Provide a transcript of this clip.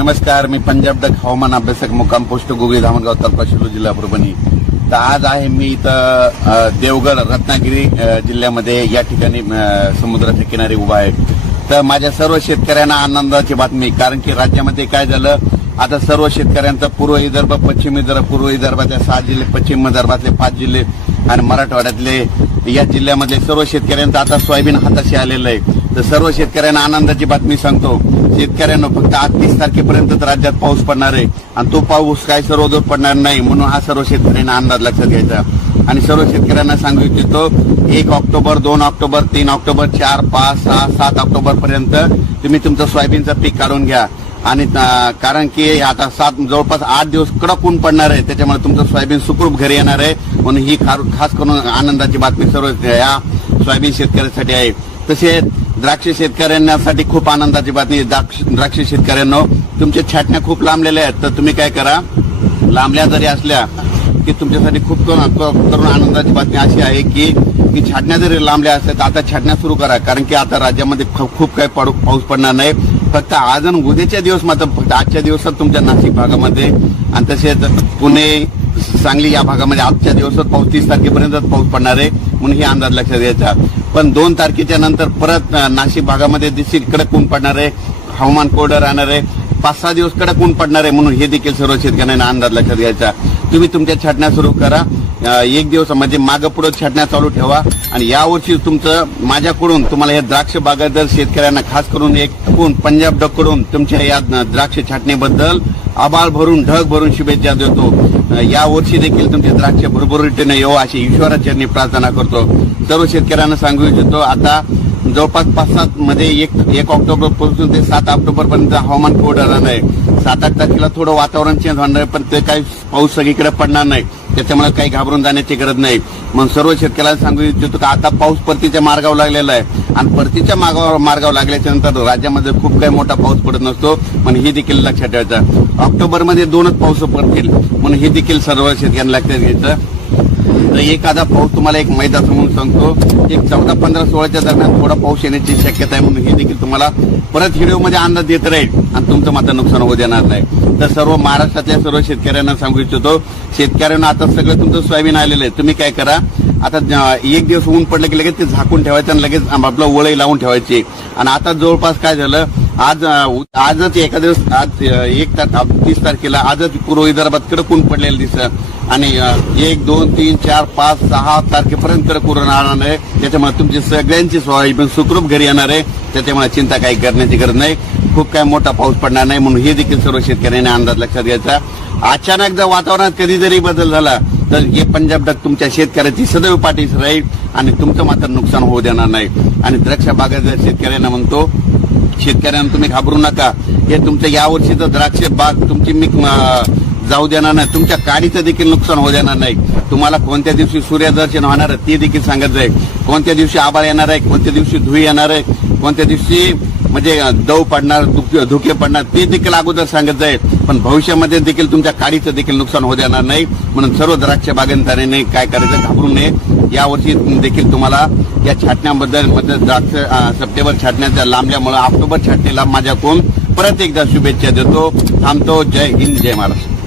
नमस्कार मी पंजाब डक हवामान अभ्यासक मुक्काम पोस्ट गोगरी धामणगाव तालुका शिरूर जिल्हा परभणी. तर आज आहे मी इथं देवगड रत्नागिरी जिल्ह्यामध्ये या ठिकाणी समुद्राच्या किनारी उभा आहे. तर माझ्या सर्व शेतकऱ्यांना आनंदाची बातमी कारण की राज्यामध्ये काय झालं? आता सर्व शेतकऱ्यांचा पूर्व विदर्भ पश्चिम विदर्भ पूर्व विदर्भातले सहा जिल्हे पश्चिम विदर्भातले पाच जिल्हे आणि मराठवाड्यातले या जिल्ह्यामधले सर्व शेतकऱ्यांचं आता सोयाबीन हाताशी आलेलं आहे. तर सर्व शेतकऱ्यांना आनंदाची बातमी सांगतो. शेतकऱ्यांना फक्त आज तीस तारखेपर्यंत राज्यात पाऊस पडणार आहे आणि तो पाऊस काय सर्वदूर पडणार नाही म्हणून हा सर्व शेतकऱ्यांना अंदाज लक्षात घ्यायचा. आणि सर्व शेतकऱ्यांना सांगू इच्छितो एक ऑक्टोबर दोन ऑक्टोबर तीन ऑक्टोबर चार पाच सहा सात ऑक्टोबर पर्यंत तुम्ही तुमचं सोयाबीनचं पीक काढून घ्या. आणि कारण की आता सात जवळपास आठ दिवस कडक ऊन पडणार आहे. त्याच्यामुळे तुमचं सोयाबीन सुखरूप घरी येणार आहे. म्हणून ही खास करून आनंदाची बातमी सर्व या सोयाबीन शेतकऱ्यांसाठी आहे. तसेच द्राक्ष शेतकऱ्यांसाठी खूप आनंदाची बातमी द्राक्ष द्राक्ष शेतकऱ्यांना तुमच्या छाटण्या खूप लांबलेल्या आहेत. तर तुम्ही काय करा लांबल्या जरी असल्या की तुमच्यासाठी खूप करून आनंदाची बातमी अशी आहे की की छाटण्या जरी लांबल्या असल्या तर आता छाटण्या सुरू करा. कारण की आता राज्यामध्ये ख- खूप काही पाऊस पडणार नाही. फक्त आज आणि उद्याच्या दिवस मात्र फक्त आजच्या दिवसात तुमच्या नाशिक भागामध्ये आणि तसेच पुणे सांगली या भागामध्ये आजच्या दिवसात पाऊस तीस तारखेपर्यंतच पाऊस पडणार आहे म्हणून हे अंदाज लक्षात घ्यायचा. पण दोन तारखेच्या नंतर परत नाशिक भागामध्ये देखील कडक ऊन पडणार आहे हवामान कोरडं राहणार आहे. पाच सहा दिवस कडक ऊन पडणार आहे म्हणून हे देखील सर्व शेतकऱ्यांना अंदाज लक्षात घ्यायचा. तुम्ही तुमच्या छाटण्या सुरू करा. एक दिवस म्हणजे मागं पुढे छाटण्या चालू ठेवा. आणि यावर्षी तुमचं माझ्याकडून तुम्हाला या द्राक्ष बागायतदार शेतकऱ्यांना खास करून एक कोण पंजाब डकडून तुमच्या या द्राक्ष छाटणीबद्दल आबाळ भरून ढग भरून शुभेच्छा देतो. यावर्षी देखील तुमचे द्राक्ष भरभरून येऊ अशी ईश्वराचरणी प्रार्थना करतो. सर्व शेतकऱ्यांना सांगू इच्छितो आता जवळपास पाच सात मध्ये एक एक ऑक्टोबरपासून ते सात ऑक्टोबर पर्यंत हवामान कोरडं राहणार आहे. सात आठ तारखेला थोडं वातावरण चेंज होणार आहे पण ते काही पाऊस सगळीकडे पडणार नाही. त्याच्यामुळे काही घाबरून जाण्याची गरज नाही. मग सर्व शेतकऱ्याला सांगू इच्छितो की आता पाऊस परतीच्या मार्गावर लागलेला आहे. आणि परतीच्या मार्गावर मार्गावर लागल्याच्या नंतर राज्यामध्ये खूप काही मोठा पाऊस पडत नसतो. पण हे देखील लक्षात ठेवायचं. ऑक्टोबरमध्ये दोनच पाऊस पडतील. म्हणून हे देखील सर्व शेतकऱ्यांना लक्षात घ्यायचं. तर एखादा पाऊस तुम्हाला एक मैदाचा म्हणून सांगतो. एक चौदा पंधरा सोळाच्या दरम्यान थोडा पाऊस येण्याची शक्यता आहे म्हणून हे देखील तुम्हाला परत व्हिडिओमध्ये अंदाज देत राहील आणि तुमचं मात्र नुकसान होऊ देणार नाही. तर सर्व महाराष्ट्रातल्या सर्व शेतकऱ्यांना सांगू इच्छितो शेतकऱ्यांना आता सगळं तुमचं सोयाबीन आलेलं आहे. तुम्ही काय करा आता एक दिवस ऊन पडलं की लगेच ते झाकून ठेवायचं आणि लगेच आपलं वळई लावून ठेवायची. आणि आता जवळपास काय झालं आज आजच एका दिवस आज एक तार तीस तारखेला आजच पूर्व विदर्भात कडकून पडलेलं दिसत. आणि एक दोन तीन चार पाच सहा तारखेपर्यंत कडक ऊन राहणार आहे. त्याच्यामुळे तुमची सगळ्यांची सोयाबीन सुखरूप घरी येणार आहे. त्याच्यामुळे चिंता काही करण्याची गरज नाही. खूप काही मोठा पाऊस पडणार नाही. म्हणून हे देखील सर्व शेतकऱ्यांनी अंदाज लक्षात घ्यायचा. अचानक जर वातावरणात कधी जरी बदल झाला तर हे पंजाब डक तुमच्या शेतकऱ्याची सदैव पाठीस राहील. आणि तुमचं मात्र नुकसान होऊ देणार नाही. आणि द्राक्ष बागायत शेतकऱ्यांना म्हणतो शेतकऱ्यांना तुम्ही घाबरू नका. हे तुमचं यावर्षीचं द्राक्ष बाग तुमची मी जाऊ देणार नाही. तुमच्या काडीचं देखील नुकसान होऊ देणार नाही. तुम्हाला कोणत्या दिवशी सूर्यदर्शन होणार आहे ते देखील सांगत जाईल. कोणत्या दिवशी आभाळ येणार आहे कोणत्या दिवशी धुई येणार आहे कोणत्या दिवशी म्हणजे दव पडणार धुके धुके पडणार ते देखील अगोदर सांगत जाईल पण भविष्यामध्ये देखील तुमच्या काडीचं देखील नुकसान होऊ देणार नाही. म्हणून सर्व द्राक्ष बागायतदारांनी काय करायचं घाबरू नये. यावर्षी देखील तुम्हाला या छाटण्याबद्दल म्हणजे द्राक्ष सप्टेंबर छाटण्याच्या लांबल्यामुळे ऑक्टोबर छाटणीला माझ्याकडून परत एकदा शुभेच्छा देतो. थांबतो. जय हिंद. जय महाराष्ट्र.